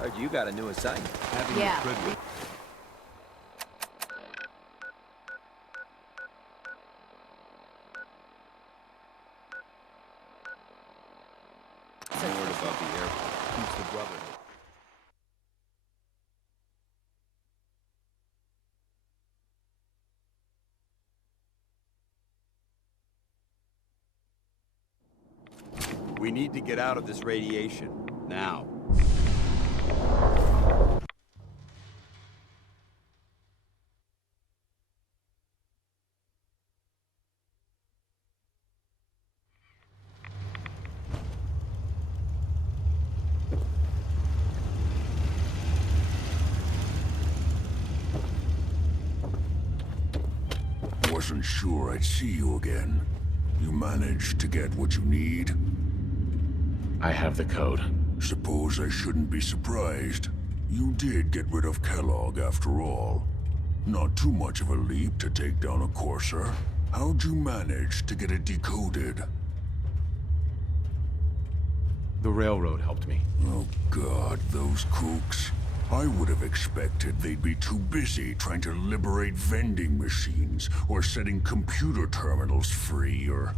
Heard you got a new assignment. Having the Yeah. privilege. Word above the airport. Keeps the brotherhood. We need to get out of this radiation. Now. Wasn't sure I'd see you again. You managed to get what you need? I have the code. Suppose I shouldn't be surprised. You did get rid of Kellogg after all. Not too much of a leap to take down a courser. How'd you manage to get it decoded? The railroad helped me. Oh God, those kooks. I would have expected they'd be too busy trying to liberate vending machines or setting computer terminals free or...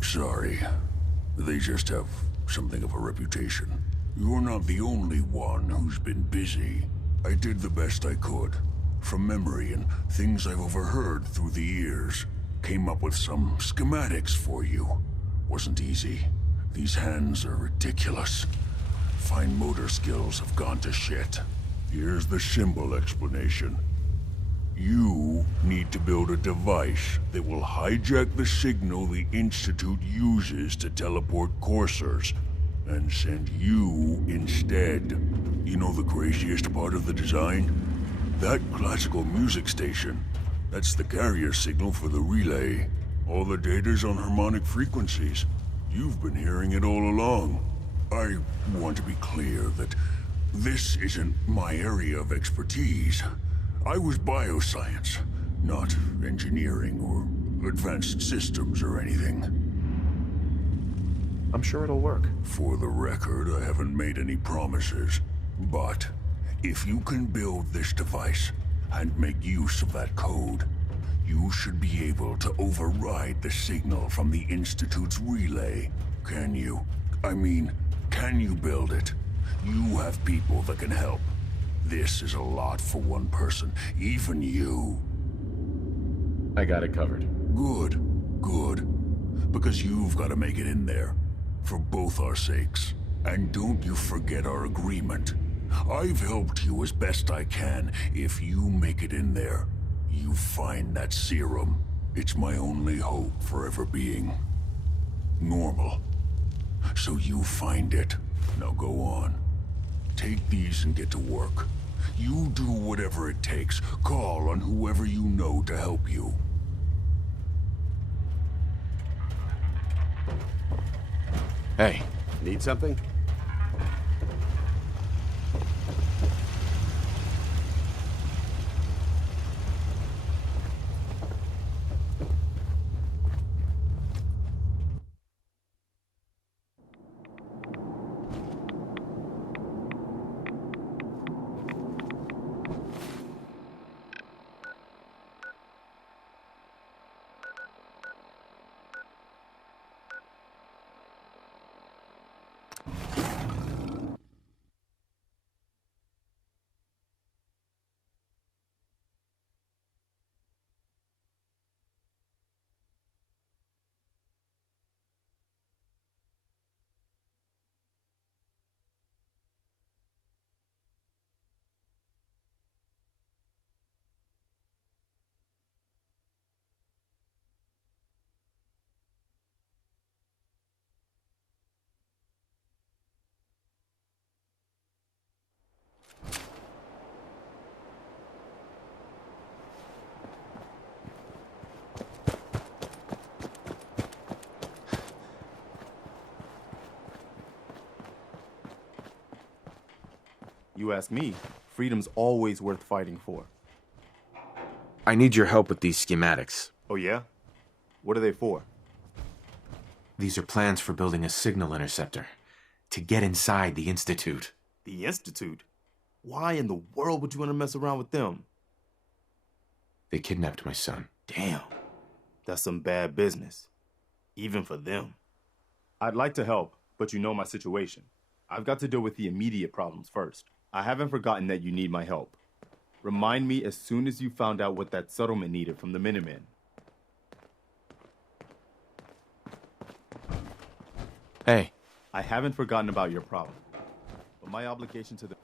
Sorry. They just have something of a reputation. You're not the only one who's been busy. I did the best I could. From memory and things I've overheard through the years. Came up with some schematics for you. Wasn't easy. These hands are ridiculous. Fine motor skills have gone to shit. Here's the symbol explanation. You need to build a device that will hijack the signal the Institute uses to teleport coursers, and send you instead. You know the craziest part of the design? That classical music station. That's the carrier signal for the relay. All the data's on harmonic frequencies. You've been hearing it all along. I want to be clear that this isn't my area of expertise. I was bioscience, not engineering or advanced systems or anything. I'm sure it'll work. For the record, I haven't made any promises. But if you can build this device and make use of that code, you should be able to override the signal from the Institute's relay. Can you? I mean, can you build it? You have people that can help. This is a lot for one person, even you. I got it covered. Good, good. Because you've got to make it in there. For both our sakes. And don't you forget our agreement. I've helped you as best I can. If you make it in there, you find that serum. It's my only hope for ever being normal. So you find it. Now go on. Take these and get to work. You do whatever it takes. Call on whoever you know to help you. Hey, Need something? You ask me, freedom's always worth fighting for. I need your help with these schematics. Oh yeah? What are they for? These are plans for building a signal interceptor to get inside the Institute. The Institute? Why in the world would you want to mess around with them? They kidnapped my son. Damn, that's some bad business. Even for them. I'd like to help, but you know my situation. I've got to deal with the immediate problems first. I haven't forgotten that you need my help. Remind me as soon as you found out what that settlement needed from the Minutemen. Hey. I haven't forgotten about your problem, but my obligation to the...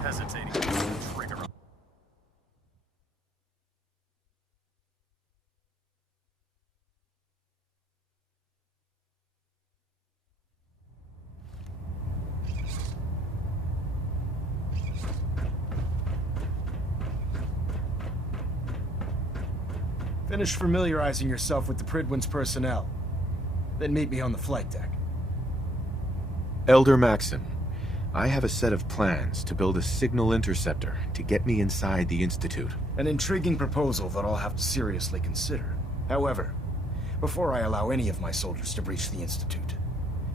Hesitating. Trigger. Finish familiarizing yourself with the Prydwen's personnel. Then meet me on the flight deck. Elder Maxim, I have a set of plans to build a signal interceptor to get me inside the Institute. An intriguing proposal that I'll have to seriously consider. However, before I allow any of my soldiers to breach the Institute,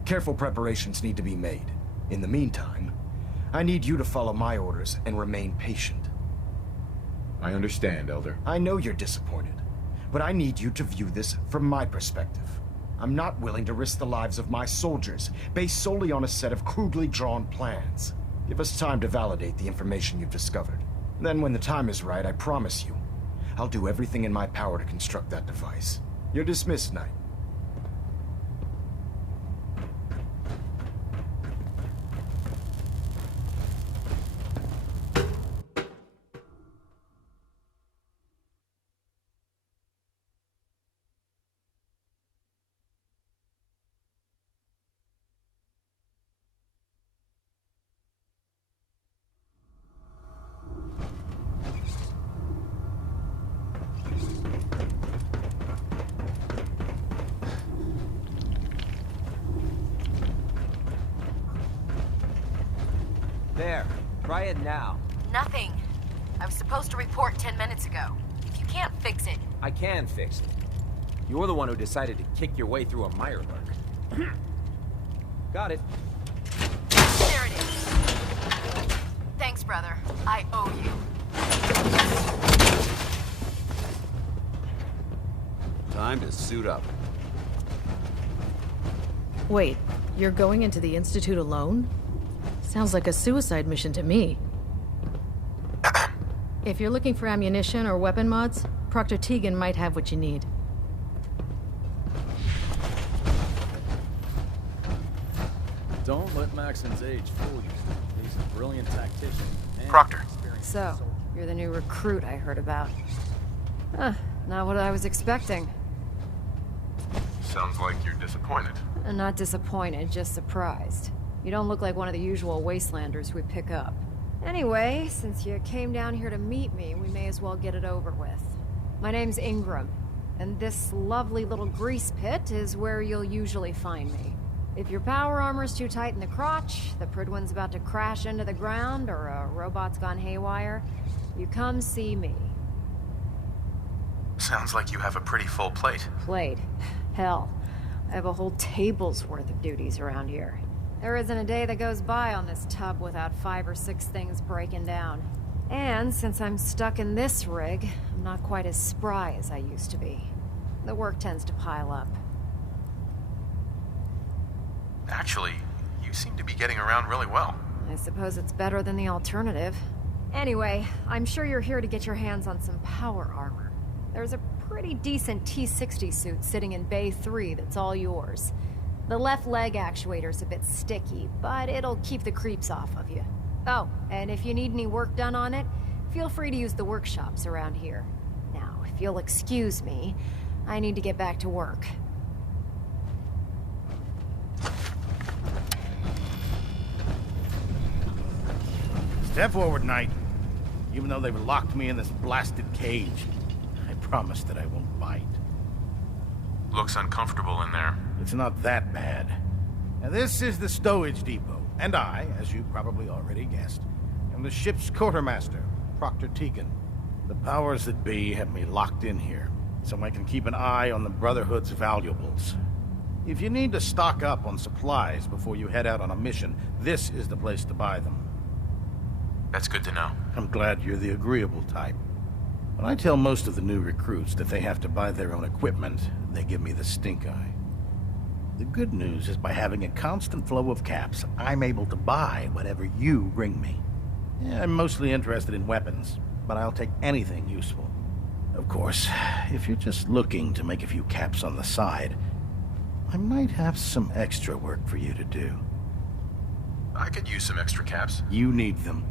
careful preparations need to be made. In the meantime, I need you to follow my orders and remain patient. I understand, Elder. I know you're disappointed, but I need you to view this from my perspective. I'm not willing to risk the lives of my soldiers based solely on a set of crudely drawn plans. Give us time to validate the information you've discovered. Then when the time is right, I promise you, I'll do everything in my power to construct that device. You're dismissed, Knight. There. Try it now. Nothing. I was supposed to report 10 minutes ago. If you can't fix it... I can fix it. You're the one who decided to kick your way through a mirelurk. Got it. There it is. Thanks, brother. I owe you. Time to suit up. Wait, you're going into the Institute alone? Sounds like a suicide mission to me. If you're looking for ammunition or weapon mods, Proctor Tegan might have what you need. Don't let Maxim's age fool you. He's a brilliant tactician. Proctor. So, you're the new recruit I heard about. Huh, not what I was expecting. Sounds like you're disappointed. Not disappointed, just surprised. You don't look like one of the usual wastelanders we pick up. Anyway, since you came down here to meet me, we may as well get it over with. My name's Ingram, and this lovely little grease pit is where you'll usually find me. If your power armor's too tight in the crotch, the Prydwen's about to crash into the ground, or a robot's gone haywire, you come see me. Sounds like you have a pretty full plate. Plate? Hell, I have a whole table's worth of duties around here. There isn't a day that goes by on this tub without 5 or 6 things breaking down. And since I'm stuck in this rig, I'm not quite as spry as I used to be. The work tends to pile up. Actually, you You seem to be getting around really well. I suppose it's better than the alternative. Anyway, I'm sure you're here to get your hands on some power armor. There's a pretty decent T-60 suit sitting in Bay 3 that's all yours. The left leg actuator's a bit sticky, but it'll keep the creeps off of you. Oh, and if you need any work done on it, feel free to use the workshops around here. Now, if you'll excuse me, I need to get back to work. Step forward, Knight. Even though they've locked me in this blasted cage, I promise that I won't bite. Looks uncomfortable in there. It's not that bad. Now, this is the stowage depot, and I, as you probably already guessed, am the ship's quartermaster, Proctor Tegan. The powers that be have me locked in here, so I can keep an eye on the Brotherhood's valuables. If you need to stock up on supplies before you head out on a mission, this is the place to buy them. That's good to know. I'm glad you're the agreeable type. When I tell most of the new recruits that they have to buy their own equipment, they give me the stink eye. The good news is by having a constant flow of caps, I'm able to buy whatever you bring me. Yeah, I'm mostly interested in weapons, but I'll take anything useful. Of course, if you're just looking to make a few caps on the side, I might have some extra work for you to do. I could use some extra caps. You need them,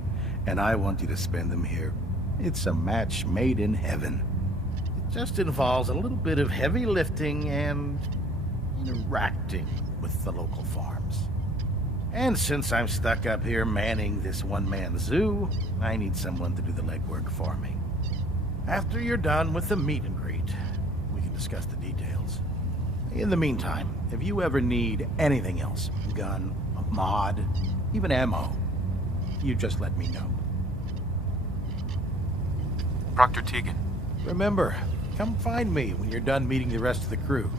and I want you to spend them here. It's a match made in heaven. It just involves a little bit of heavy lifting and interacting with the local farms. And since I'm stuck up here manning this one-man zoo, I need someone to do the legwork for me. After you're done with the meet and greet, we can discuss the details. In the meantime, if you ever need anything else, gun, a mod, even ammo, you just let me know. Proctor Tegan. Remember, come find me when you're done meeting the rest of the crew.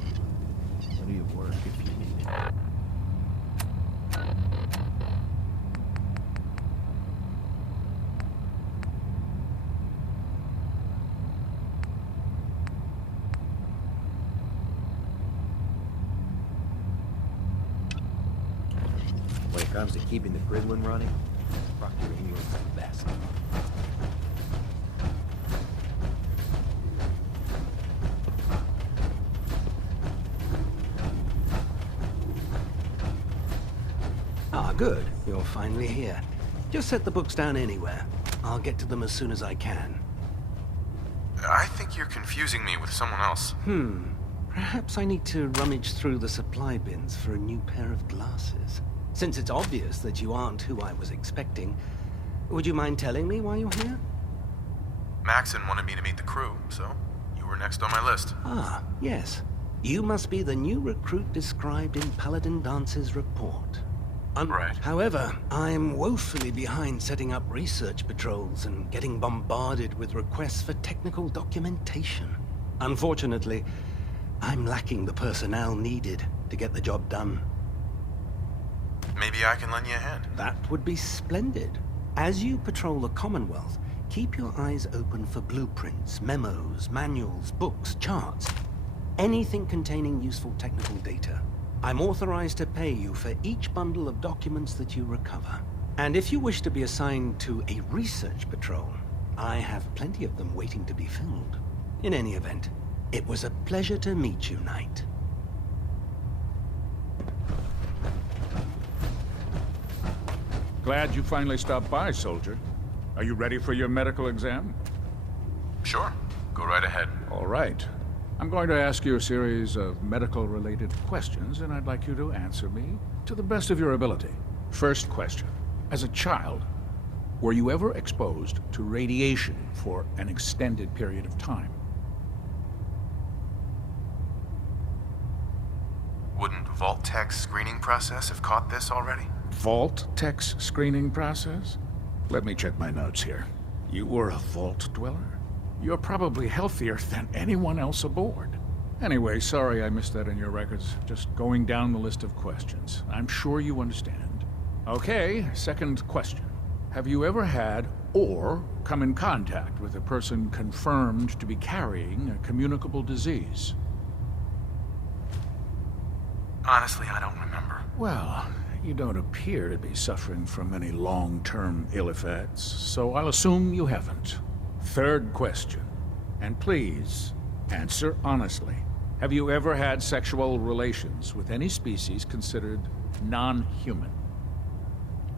Plenty of work if you need it. When it comes to keeping the Gridlin running, Proctor Ingram's the best. Ah, good. You're finally here. Just set the books down anywhere. I'll get to them as soon as I can. I think you're confusing me with someone else. Perhaps I need to rummage through the supply bins for a new pair of glasses. Since it's obvious that you aren't who I was expecting, would you mind telling me why you're here? Maxon wanted me to meet the crew, so you were next on my list. Ah, yes. You must be the new recruit described in Paladin Dance's report. Right. However, I'm woefully behind setting up research patrols and getting bombarded with requests for technical documentation. Unfortunately, I'm lacking the personnel needed to get the job done. Maybe I can lend you a hand. That would be splendid. As you patrol the Commonwealth, keep your eyes open for blueprints, memos, manuals, books, charts. Anything containing useful technical data. I'm authorized to pay you for each bundle of documents that you recover. And if you wish to be assigned to a research patrol, I have plenty of them waiting to be filled. In any event, it was a pleasure to meet you, Knight. Glad you finally stopped by, soldier. Are you ready for your medical exam? Sure. Go right ahead. All right. I'm going to ask you a series of medical-related questions, and I'd like you to answer me to the best of your ability. First question. As a child, were you ever exposed to radiation for an extended period of time? Wouldn't Vault-Tech's screening process have caught this already? Vault-Tech's screening process? Let me check my notes here. You were a Vault dweller? You're probably healthier than anyone else aboard. Anyway, sorry I missed that in your records. Just going down the list of questions. I'm sure you understand. Okay, second question. Have you ever had or come in contact with a person confirmed to be carrying a communicable disease? Honestly, I don't remember. Well, You don't appear to be suffering from any long-term ill effects, so I'll assume you haven't. Third question, and please, answer honestly. Have you ever had sexual relations with any species considered non-human?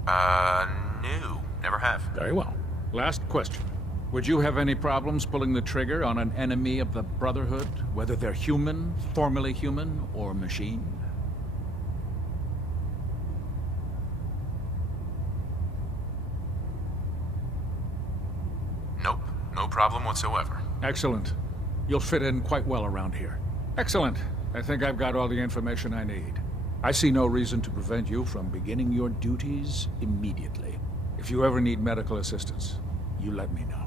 No. Never have. Very well. Last question. Would you have any problems pulling the trigger on an enemy of the Brotherhood, whether they're human, formerly human, or machine? Nope. No problem whatsoever. Excellent. You'll fit in quite well around here. Excellent. I think I've got all the information I need. I see no reason to prevent you from beginning your duties immediately. If you ever need medical assistance, you let me know.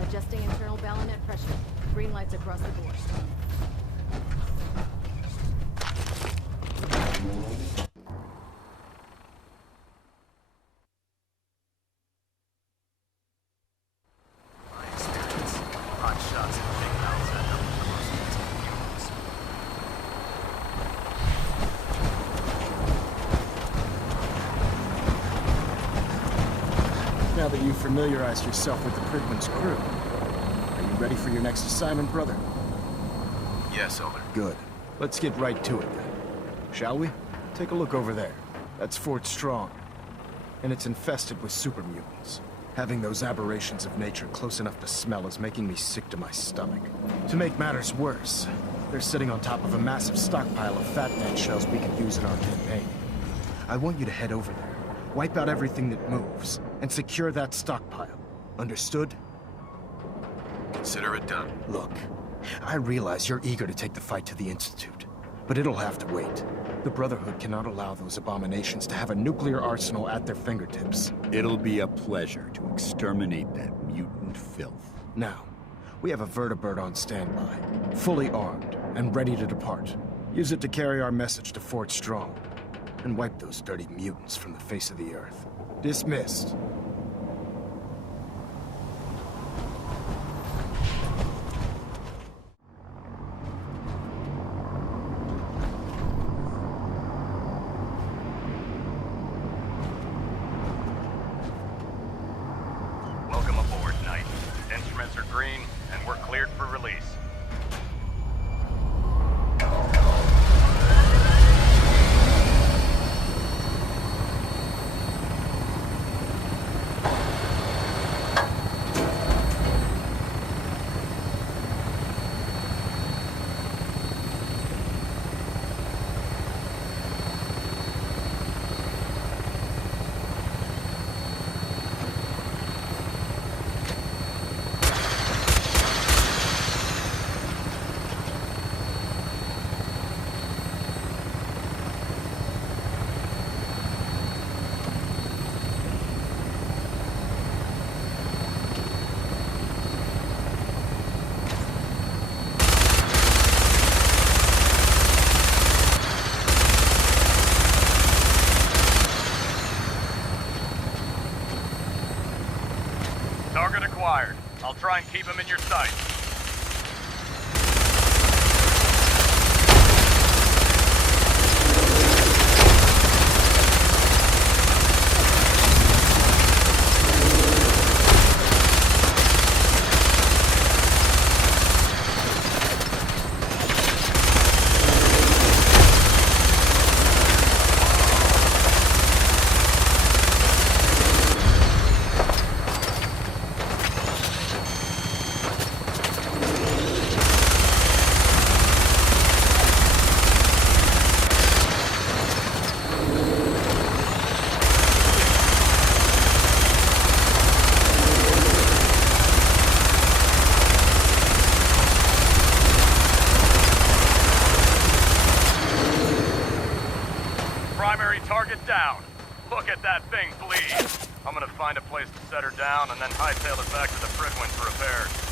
Adjusting internal bayonet pressure. Green lights across the board. My experience, hot shots and big mouths end up with the most intense humans. Now that you've familiarized yourself with the Pridman's crew, are you ready for your next assignment, brother? Yes, Elder. Good. Let's get right to it then. Shall we? Take a look over there. That's Fort Strong. And it's infested with super mutants. Having those aberrations of nature close enough to smell is making me sick to my stomach. To make matters worse, they're sitting on top of a massive stockpile of Fat Man shells we could use in our campaign. I want you to head over there, wipe out everything that moves, and secure that stockpile. Understood? Consider it done. Look, I realize you're eager to take the fight to the Institute, but it'll have to wait. The Brotherhood cannot allow those abominations to have a nuclear arsenal at their fingertips. It'll be a pleasure to exterminate that mutant filth. Now, we have a vertibird on standby, fully armed and ready to depart. Use it to carry our message to Fort Strong, and wipe those dirty mutants from the face of the earth. Dismissed. Welcome aboard, Knight. Instruments are green, and we're cleared for release. Target acquired. I'll try and keep him in your sight. down. Look at that thing bleed. I'm gonna find a place to set her down and then hightail it back to the Fridwin for repairs.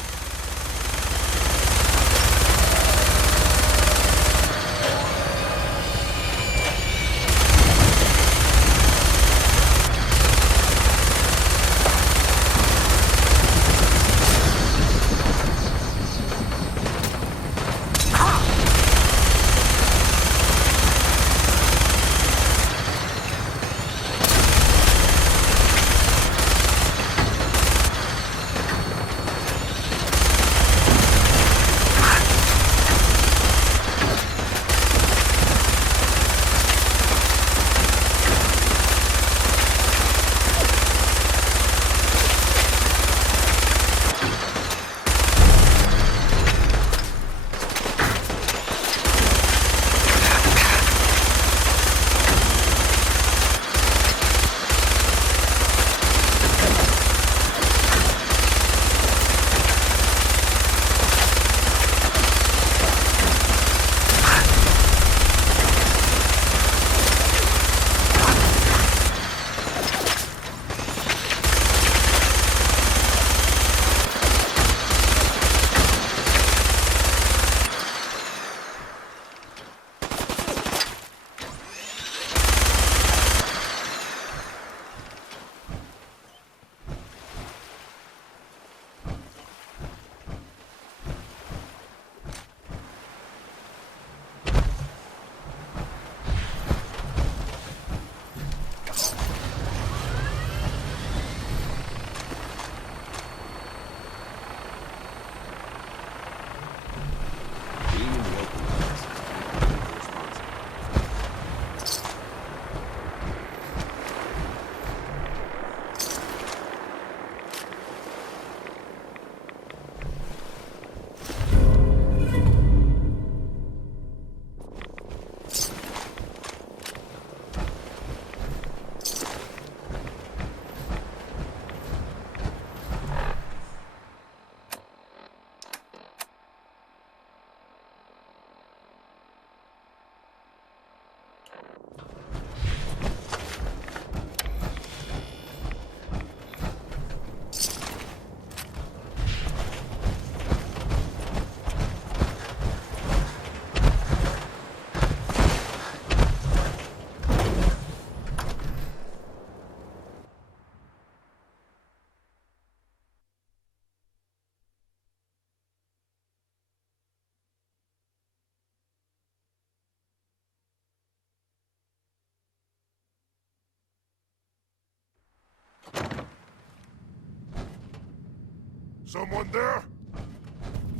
Someone there?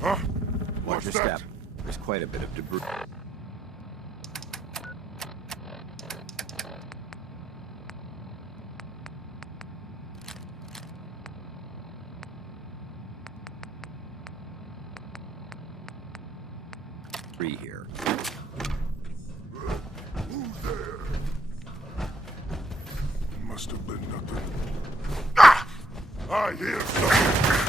Huh? Watch your step. There's quite a bit of debris. Here. Who's there? Must have been nothing. Ah! I hear something.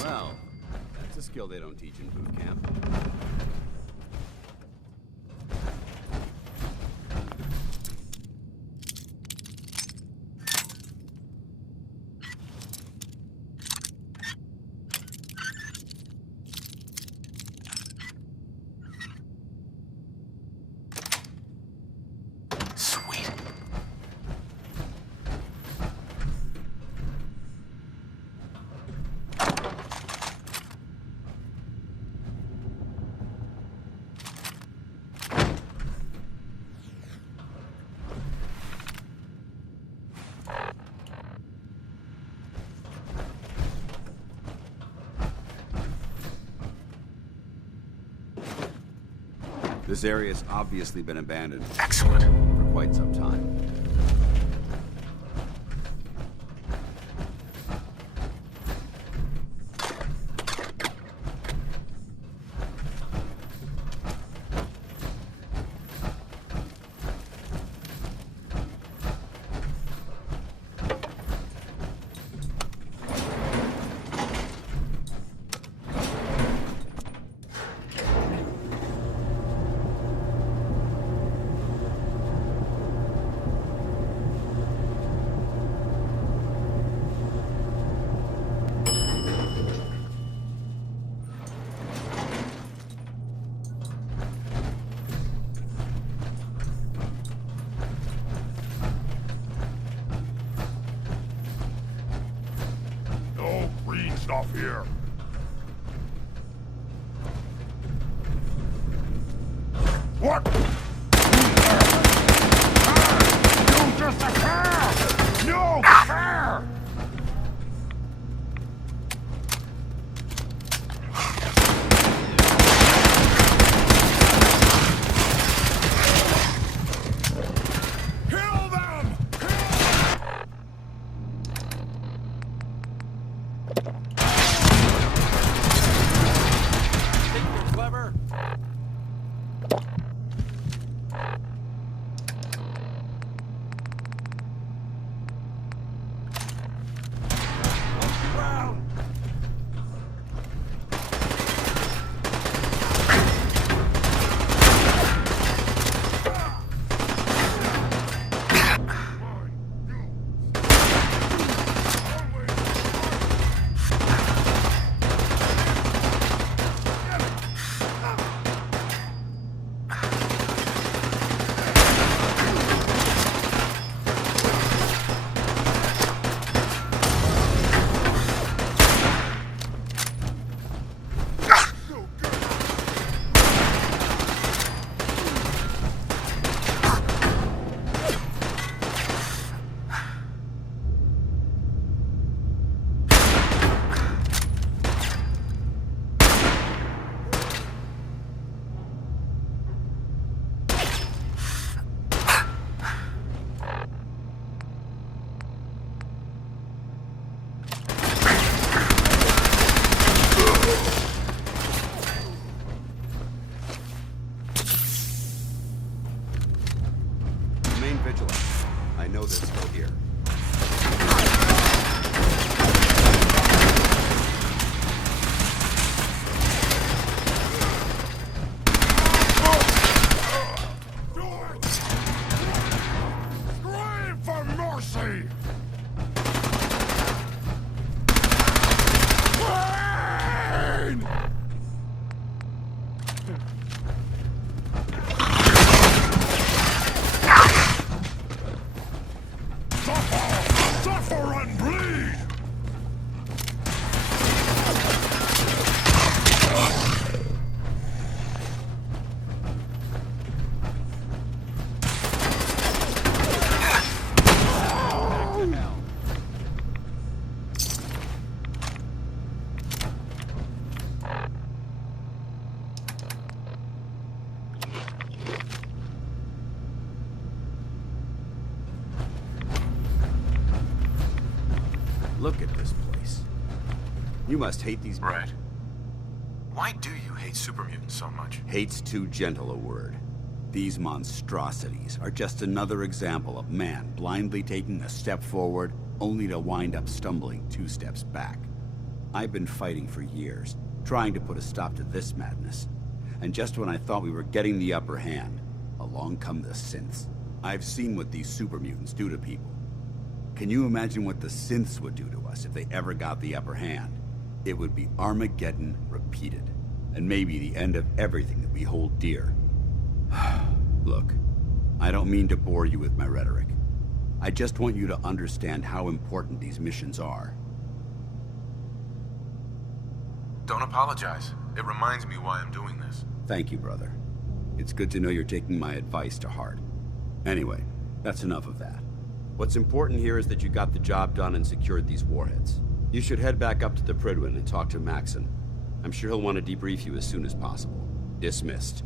Well, that's a skill they don't teach in boot camp. This area's obviously been abandoned. Excellent. For quite some time. Stuff here. What? You disappear! No fair! Kill them! Clever. Remain vigilant. I know they're still here. Scream for mercy! Wayne! Suffer and bleed! Look at this place. You must hate these... Right. Why do you hate super mutants so much? Hate's too gentle a word. These monstrosities are just another example of man blindly taking a step forward only to wind up stumbling 2 steps back. I've been fighting for years, trying to put a stop to this madness. And just when I thought we were getting the upper hand, along come the synths. I've seen what these super mutants do to people. Can you imagine what the synths would do to us if they ever got the upper hand? It would be Armageddon repeated, and maybe the end of everything that we hold dear. Look, I don't mean to bore you with my rhetoric. I just want you to understand how important these missions are. Don't apologize. It reminds me why I'm doing this. Thank you, brother. It's good to know you're taking my advice to heart. Anyway, that's enough of that. What's important here is that you got the job done and secured these warheads. You should head back up to the Prydwen and talk to Maxon. I'm sure he'll want to debrief you as soon as possible. Dismissed.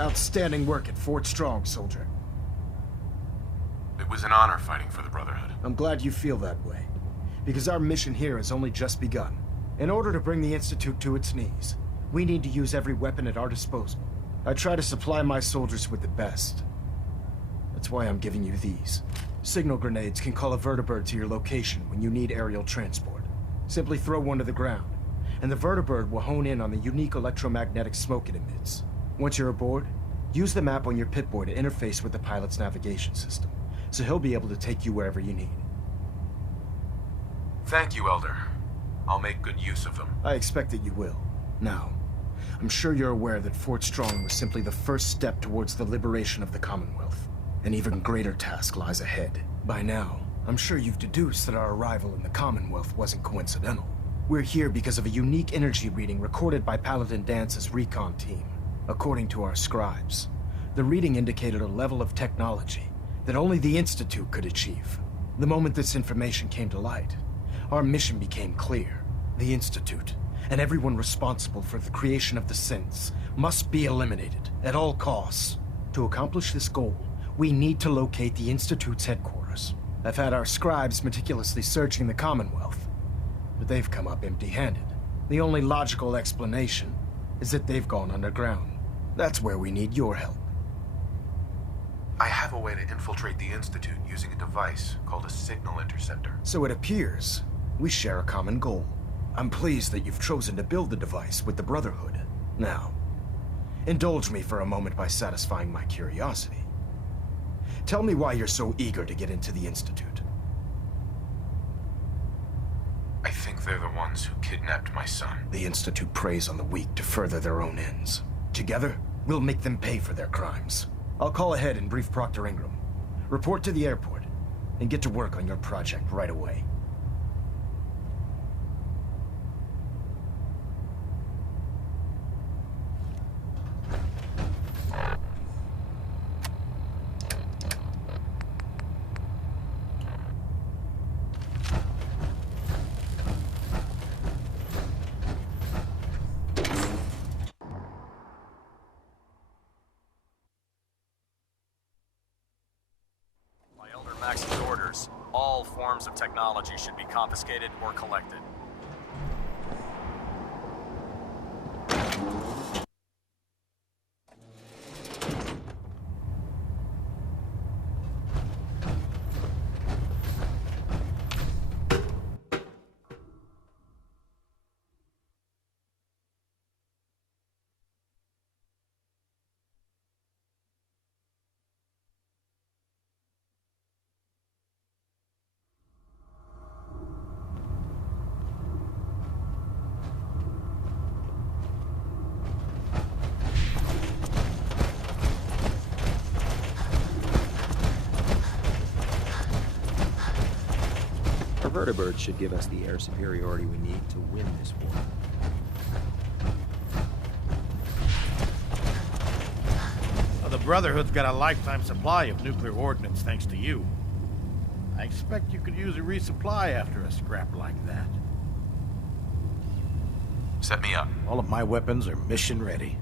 Outstanding work at Fort Strong, soldier. It was an honor fighting for the Brotherhood. I'm glad you feel that way, because our mission here has only just begun. In order to bring the Institute to its knees, we need to use every weapon at our disposal. I try to supply my soldiers with the best. That's why I'm giving you these. Signal grenades can call a vertibird to your location when you need aerial transport. Simply throw one to the ground, and the vertibird will hone in on the unique electromagnetic smoke it emits. Once you're aboard, use the map on your Pip-Boy to interface with the pilot's navigation system, so he'll be able to take you wherever you need. Thank you, Elder. I'll make good use of them. I expect that you will. Now, I'm sure you're aware that Fort Strong was simply the first step towards the liberation of the Commonwealth. An even greater task lies ahead. By now, I'm sure you've deduced that our arrival in the Commonwealth wasn't coincidental. We're here because of a unique energy reading recorded by Paladin Dance's recon team. According to our scribes, the reading indicated a level of technology that only the Institute could achieve. The moment this information came to light, our mission became clear. The Institute, and everyone responsible for the creation of the synths, must be eliminated at all costs. To accomplish this goal, We need to locate the Institute's headquarters. I've had our scribes meticulously searching the Commonwealth, but they've come up empty-handed. The only logical explanation is that they've gone underground. That's where we need your help. I have a way to infiltrate the Institute using a device called a signal interceptor. So it appears we share a common goal. I'm pleased that you've chosen to build the device with the Brotherhood. Now, indulge me for a moment by satisfying my curiosity. Tell me why you're so eager to get into the Institute. I think they're the ones who kidnapped my son. The Institute preys on the weak to further their own ends. Together, we'll make them pay for their crimes. I'll call ahead and brief Proctor Ingram. Report to the airport, and get to work on your project right away. Max's orders, all forms of technology should be confiscated or collected. Our vertibird should give us the air superiority we need to win this war. Well, the Brotherhood's got a lifetime supply of nuclear ordnance thanks to you. I expect you could use a resupply after a scrap like that. Set me up. All of my weapons are mission ready.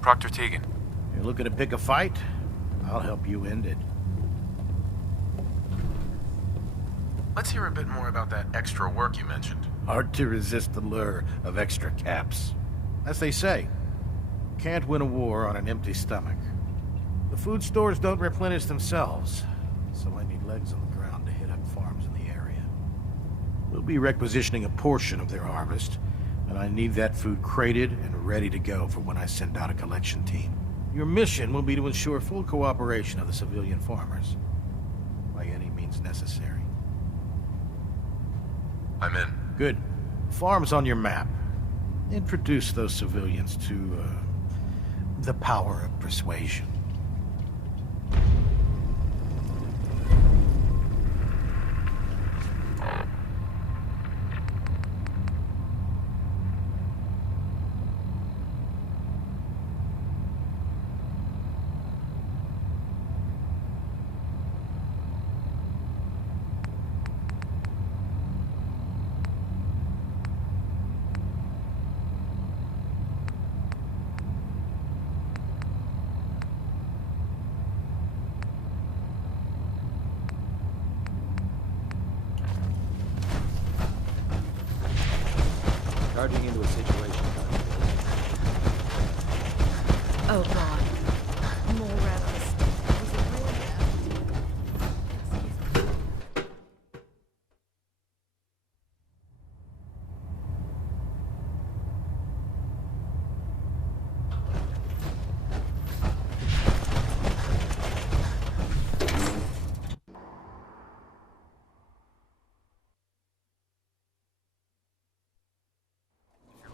Proctor Tegan. You're looking to pick a fight? I'll help you end it. Let's hear a bit more about that extra work you mentioned. Hard to resist the lure of extra caps. As they say, can't win a war on an empty stomach. The food stores don't replenish themselves, so I need legs on the ground to hit up farms in the area. We'll be requisitioning a portion of their harvest, and I need that food crated and ready to go for when I send out a collection team. Your mission will be to ensure full cooperation of the civilian farmers, by any means necessary. I'm in. Good. Farm's on your map. Introduce those civilians to, the power of persuasion. Charging into a situation. Oh god. More rabbits. Was it really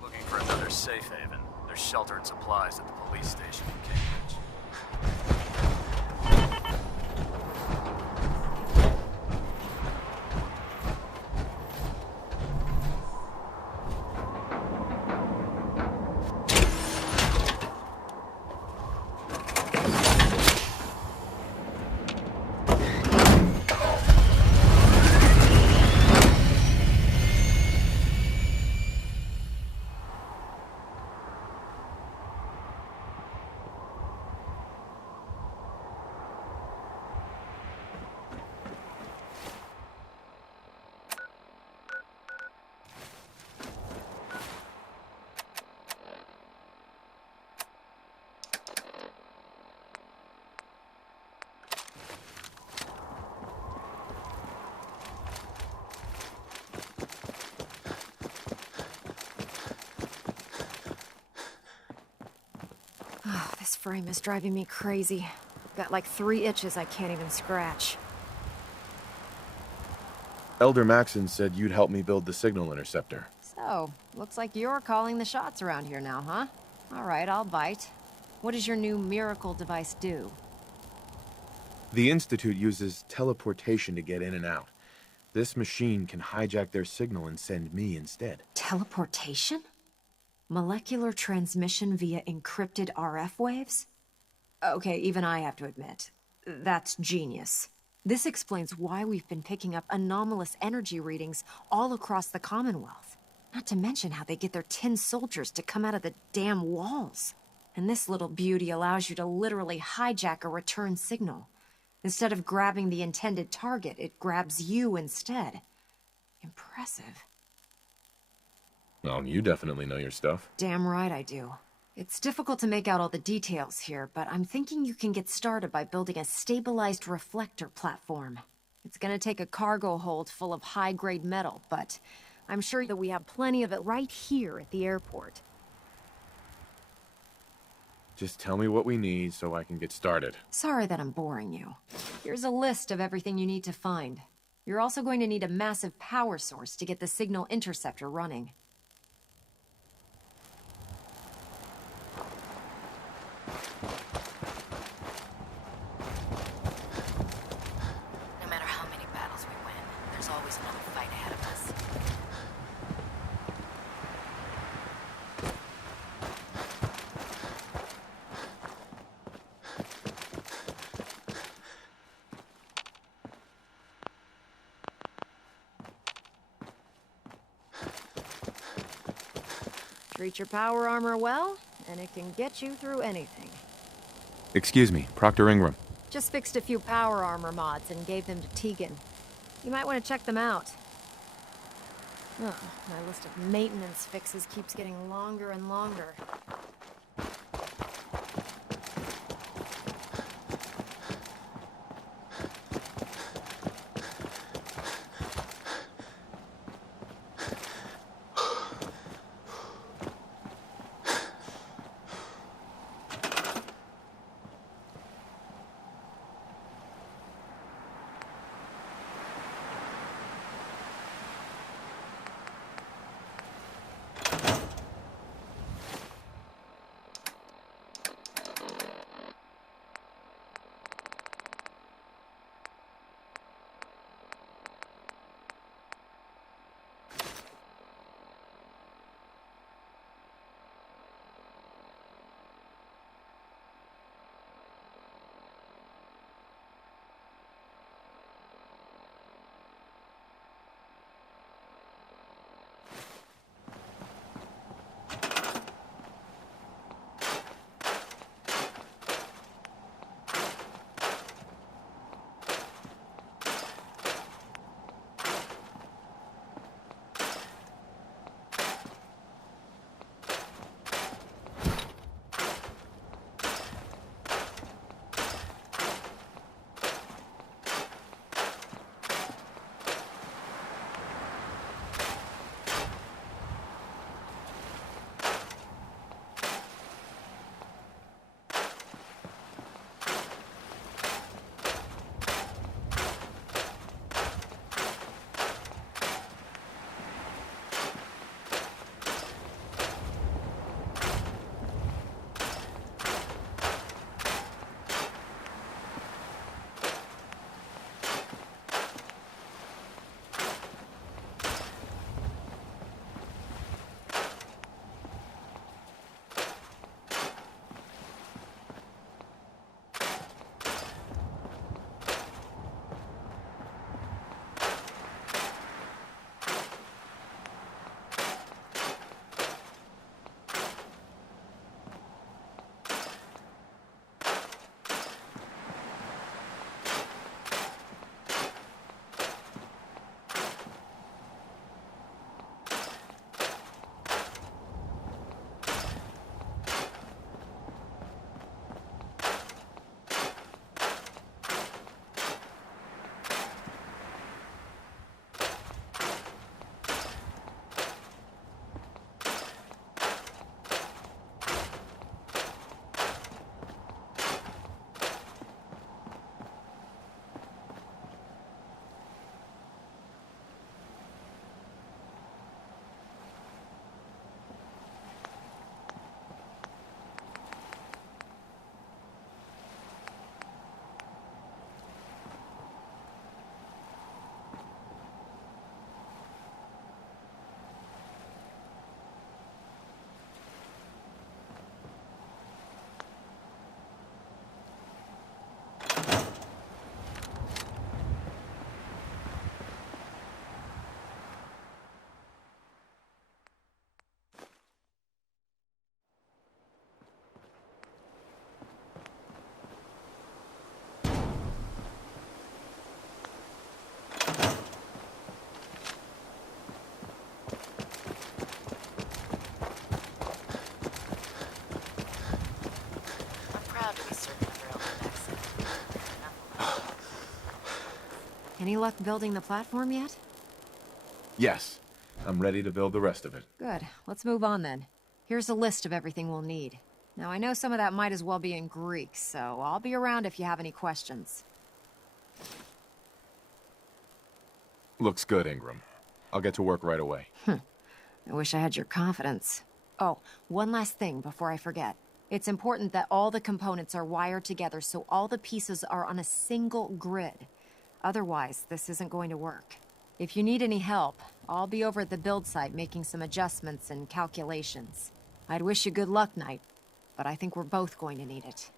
Looking for another safe haven. There's shelter and supplies at the police station in Cambridge. Oh, this frame is driving me crazy. Got like 3 itches I can't even scratch. Elder Maxon said you'd help me build the signal interceptor. So, looks like you're calling the shots around here now, huh? All right, I'll bite. What does your new miracle device do? The Institute uses teleportation to get in and out. This machine can hijack their signal and send me instead. Teleportation? Molecular transmission via encrypted RF waves? Okay, even I have to admit, that's genius. This explains why we've been picking up anomalous energy readings all across the Commonwealth. Not to mention how they get their tin soldiers to come out of the damn walls. And this little beauty allows you to literally hijack a return signal. Instead of grabbing the intended target, it grabs you instead. Impressive. Well, you definitely know your stuff. Damn right I do. It's difficult to make out all the details here, but I'm thinking you can get started by building a stabilized reflector platform. It's gonna take a cargo hold full of high-grade metal, but I'm sure that we have plenty of it right here at the airport. Just tell me what we need so I can get started. Sorry that I'm boring you. Here's a list of everything you need to find. You're also going to need a massive power source to get the signal interceptor running. No matter how many battles we win, there's always another fight ahead of us. Treat your power armor well, and it can get you through anything. Excuse me, Proctor Ingram. Just fixed a few power armor mods and gave them to Tegan. You might want to check them out. Oh, my list of maintenance fixes keeps getting longer and longer. Any luck building the platform yet? Yes. I'm ready to build the rest of it. Good. Let's move on then. Here's a list of everything we'll need. Now, I know some of that might as well be in Greek, so I'll be around if you have any questions. Looks good, Ingram. I'll get to work right away. I wish I had your confidence. Oh, one last thing before I forget. It's important that all the components are wired together so all the pieces are on a single grid. Otherwise, this isn't going to work. If you need any help, I'll be over at the build site making some adjustments and calculations. I'd wish you good luck, Knight, but I think we're both going to need it.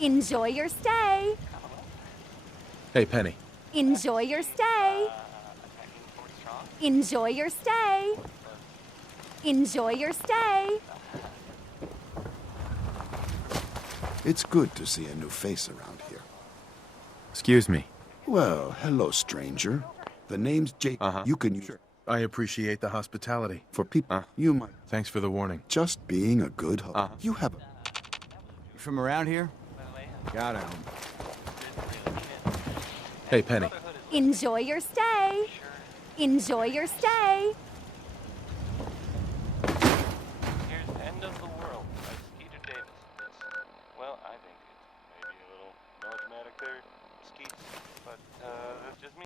Enjoy your stay. Hey, Penny. Enjoy your stay. Enjoy your stay. Enjoy your stay. It's good to see a new face around here. Excuse me. Well, hello, stranger. The name's Jake. You can use... Sure. I appreciate the hospitality. For people, you might... Thanks for the warning. Just being a good host. You have a... You from around here? Got him. Hey, Penny. Enjoy your stay. Enjoy your stay. Here's End of the World by Skeeter Davis. Well, I think it's maybe a little melodramatic there, Skeets, but that's just me.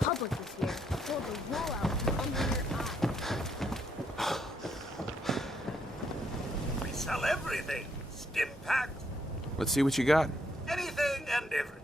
Public is here. Pull the wool out from under your eye. We sell everything. Stim packed. Let's see what you got. Anything and everything.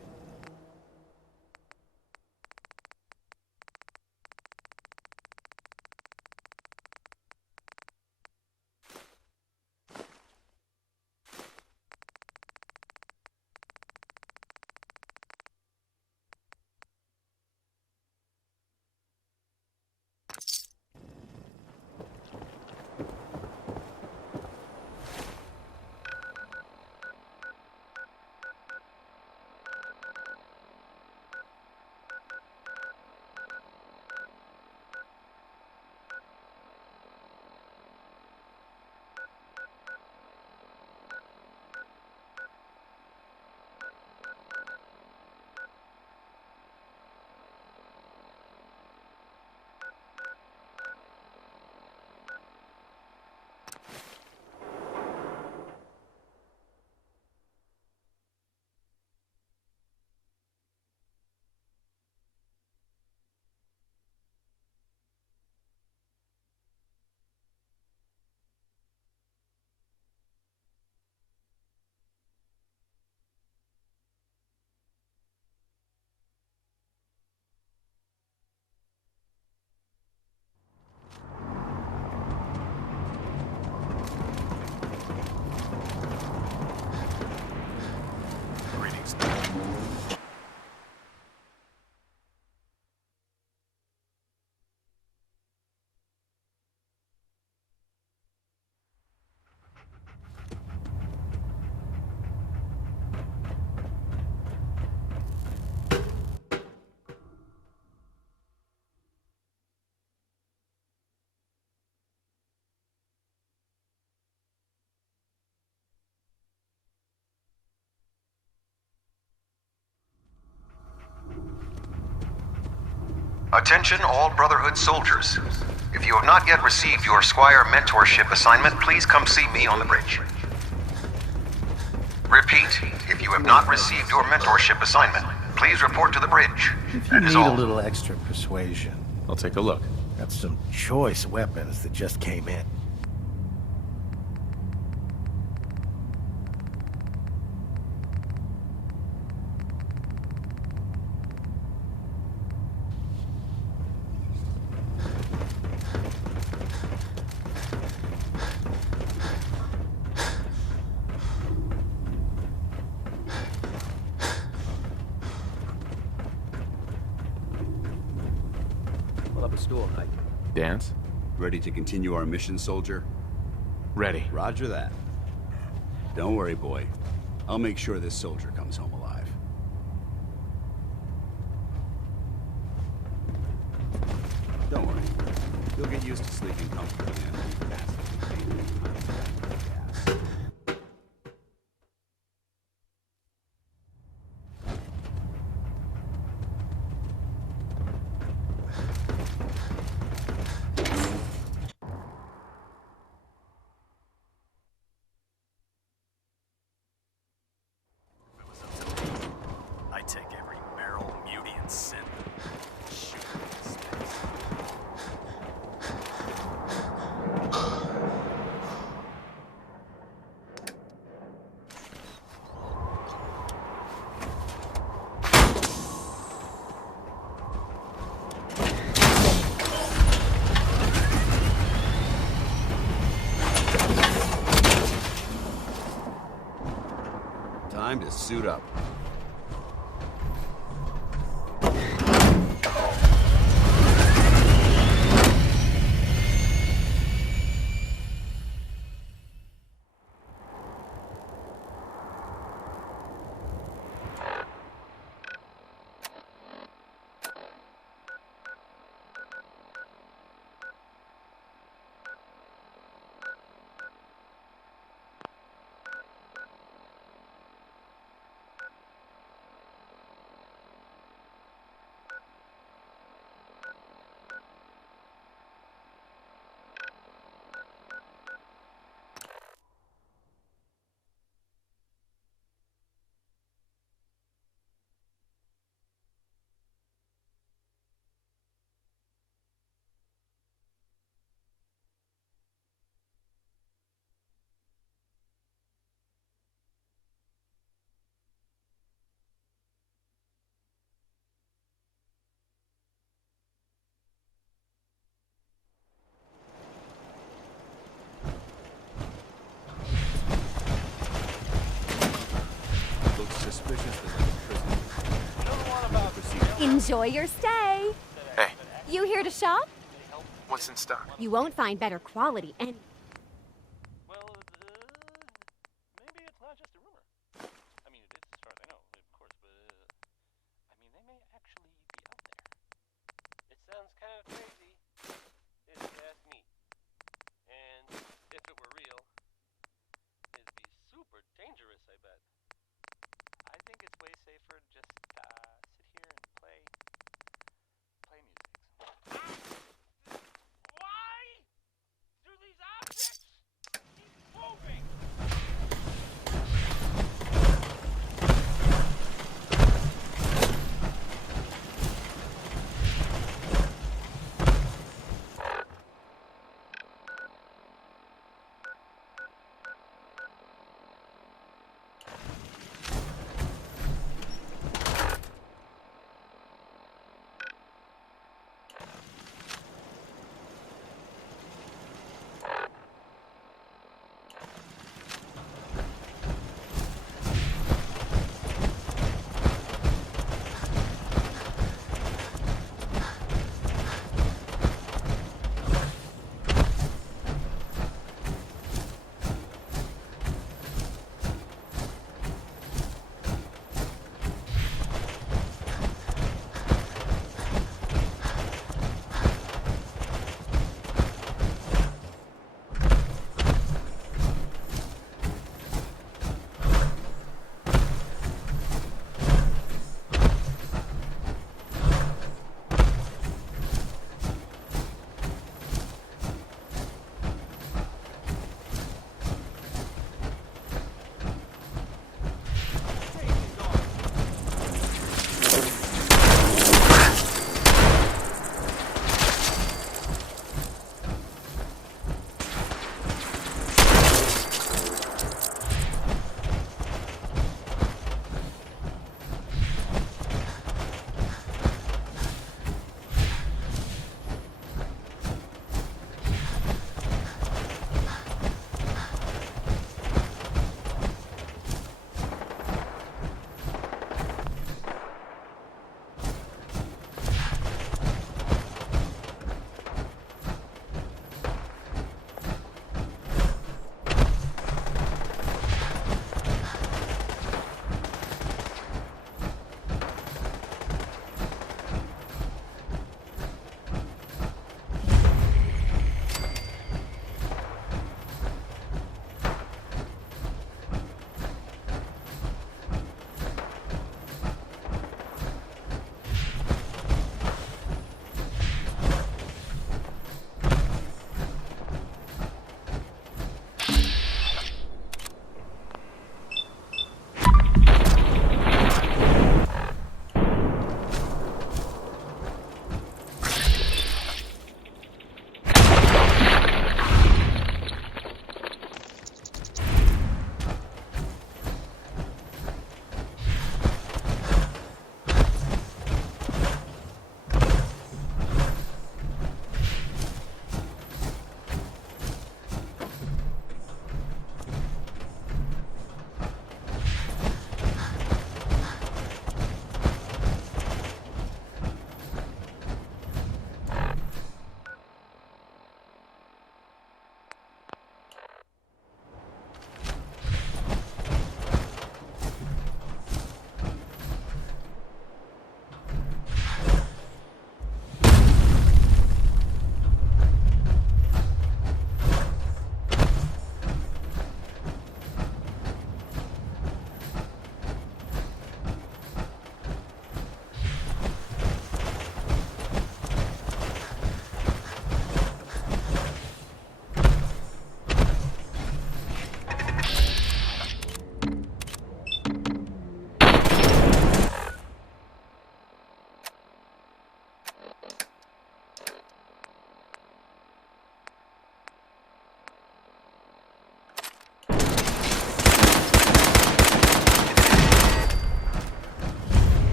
Attention all Brotherhood soldiers. If you have not yet received your Squire mentorship assignment, please come see me on the bridge. Repeat, if you have not received your mentorship assignment, please report to the bridge. If you need a little extra persuasion, I'll take a look. got some choice weapons that just came in. Pull up a stool, Mike. Dance? Ready to continue our mission, soldier? Ready. Roger that. Don't worry, boy. I'll make sure this soldier comes home alive. Don't worry. You'll get used to sleeping comfortably and leave massively dangerous contact with gas. I take every barrel, muty, and synth. Shoot these things. Time to suit up. Enjoy your stay. Hey. You here to shop? What's in stock? You won't find better quality and Maybe it's not just a rumor. I mean, it is as far as I know, of course, but, I mean, they may actually be out there. It sounds kind of crazy, if you ask me. And if it were real, it'd be super dangerous, I bet. I think it's way safer to just, sit here and play music. Why do these objects keep moving?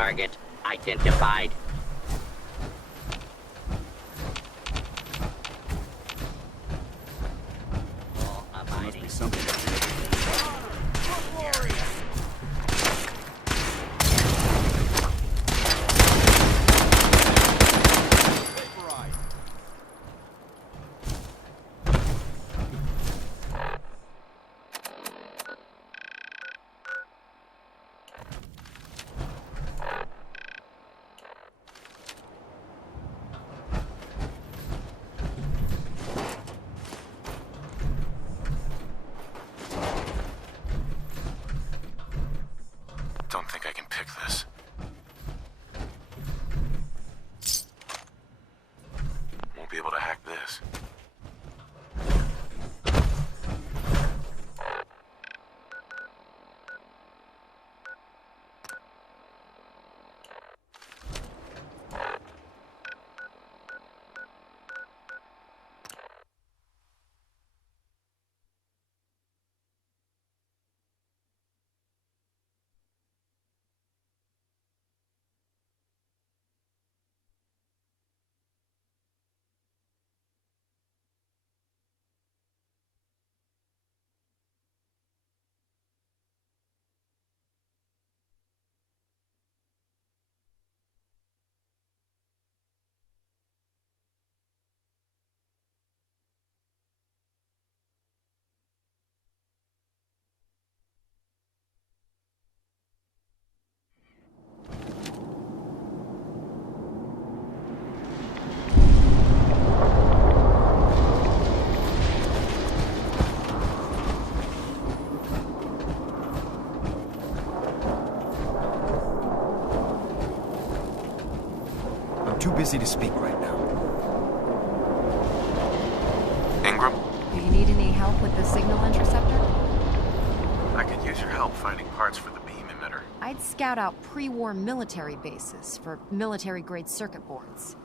Target identified. There must be something down here. Don't think I can pick this. Won't be able to hack this. Too busy to speak right now. Ingram? Do you need any help with the signal interceptor? I could use your help finding parts for the beam emitter. I'd scout out pre-war military bases for military-grade circuit boards.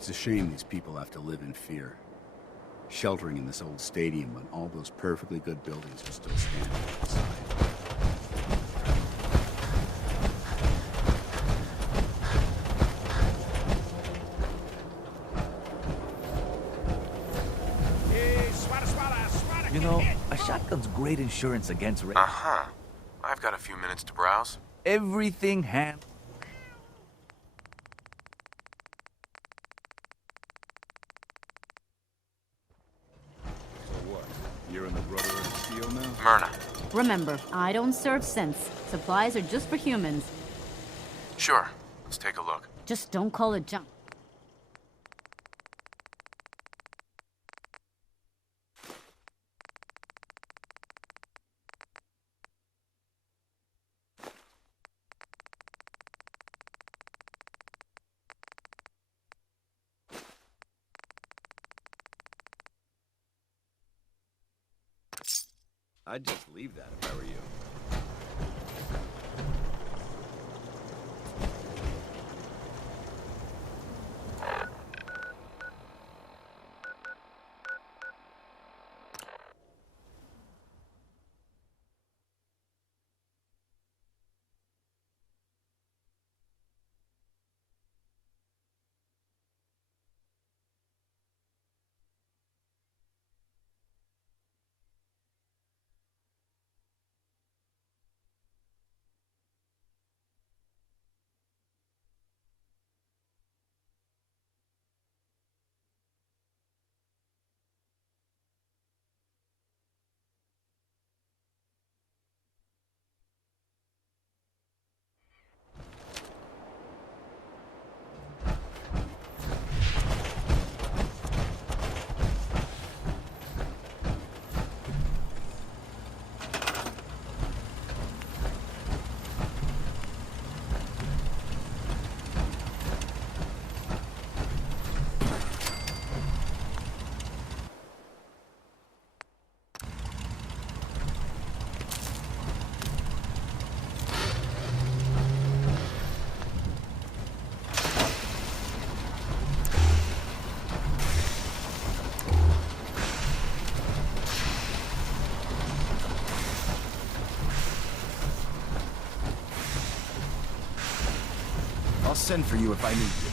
It's a shame these people have to live in fear. Sheltering in this old stadium when all those perfectly good buildings are still standing outside. You know, a shotgun's great insurance against rain. Uh-huh. I've got a few minutes to browse. Everything hand. So what? You're in the Brotherhood of Steel now? Myrna. Remember, I don't serve synths. Supplies are just for humans. Sure. Let's take a look. Just don't call it junk. I'd just leave that if I were you. I'll send for you if I need you.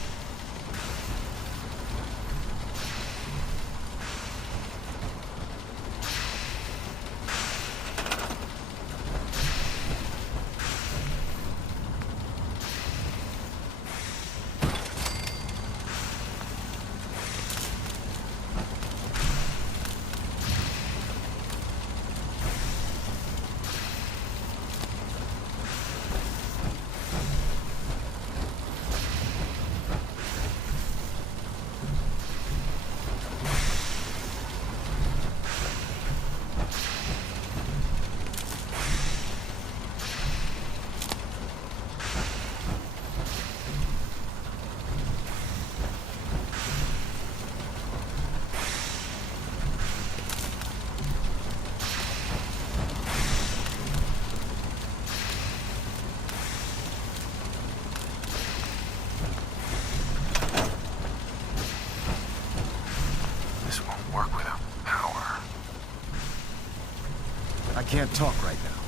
I can't talk right now.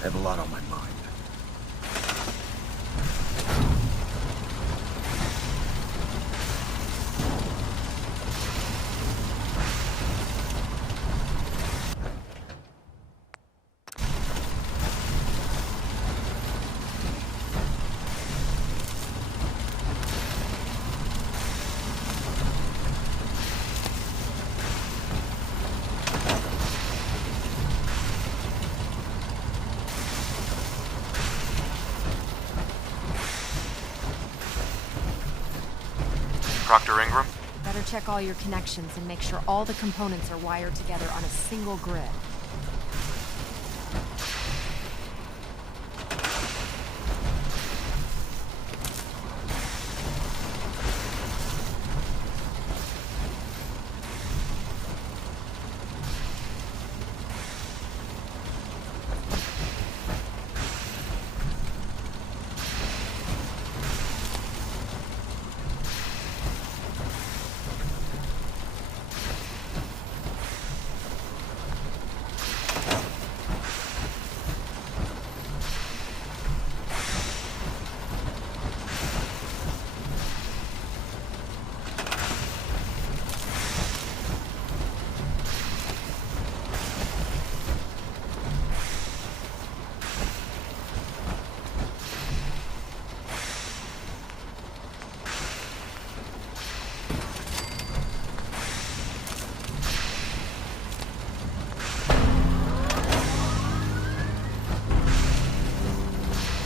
I have a lot on my mind. Dr. Ingram? Better check all your connections and make sure all the components are wired together on a single grid.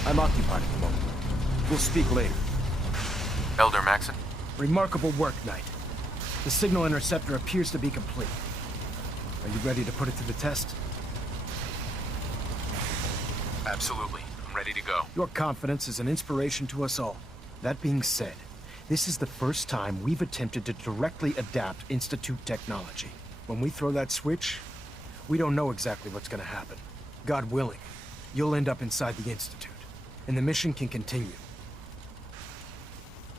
I'm occupied at the moment. We'll speak later. Elder Maxon? Remarkable work, Knight. The signal interceptor appears to be complete. Are you ready to put it to the test? Absolutely. I'm ready to go. Your confidence is an inspiration to us all. That being said, this is the first time we've attempted to directly adapt Institute technology. When we throw that switch, we don't know exactly what's gonna happen. God willing, you'll end up inside the Institute, and the mission can continue.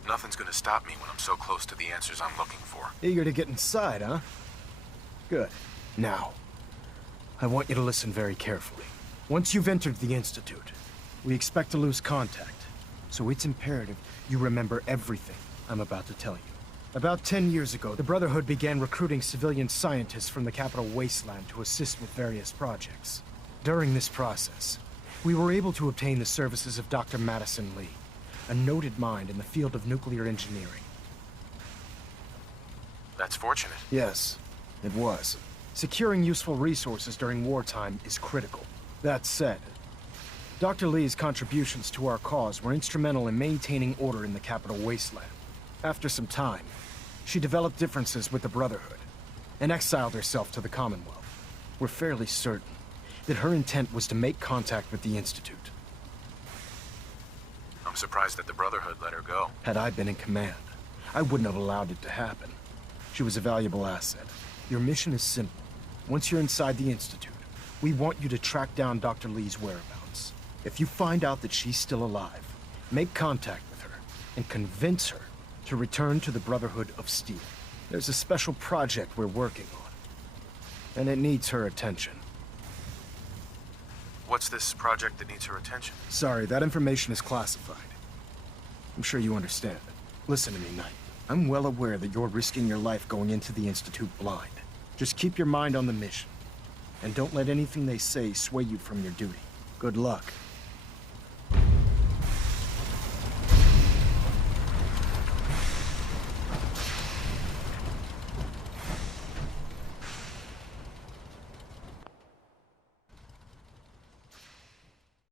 Nothing's gonna stop me when I'm so close to the answers I'm looking for. Eager to get inside, huh? Good. Now, I want you to listen very carefully. Once you've entered the Institute, we expect to lose contact, so it's imperative you remember everything I'm about to tell you. About 10 years ago, the Brotherhood began recruiting civilian scientists from the capital wasteland to assist with various projects. During this process, we were able to obtain the services of Dr. Madison Lee, a noted mind in the field of nuclear engineering. That's fortunate. Yes, it was. Securing useful resources during wartime is critical. That said, Dr. Lee's contributions to our cause were instrumental in maintaining order in the capital wasteland. After some time, she developed differences with the Brotherhood and exiled herself to the Commonwealth. We're fairly certain that her intent was to make contact with the Institute. I'm surprised that the Brotherhood let her go. Had I been in command, I wouldn't have allowed it to happen. She was a valuable asset. Your mission is simple. Once you're inside the Institute, we want you to track down Dr. Lee's whereabouts. If you find out that she's still alive, make contact with her and convince her to return to the Brotherhood of Steel. There's a special project we're working on, and it needs her attention. What's this project that needs her attention? Sorry, that information is classified. I'm sure you understand. Listen to me, Knight. I'm well aware that you're risking your life going into the Institute blind. Just keep your mind on the mission, and don't let anything they say sway you from your duty. Good luck.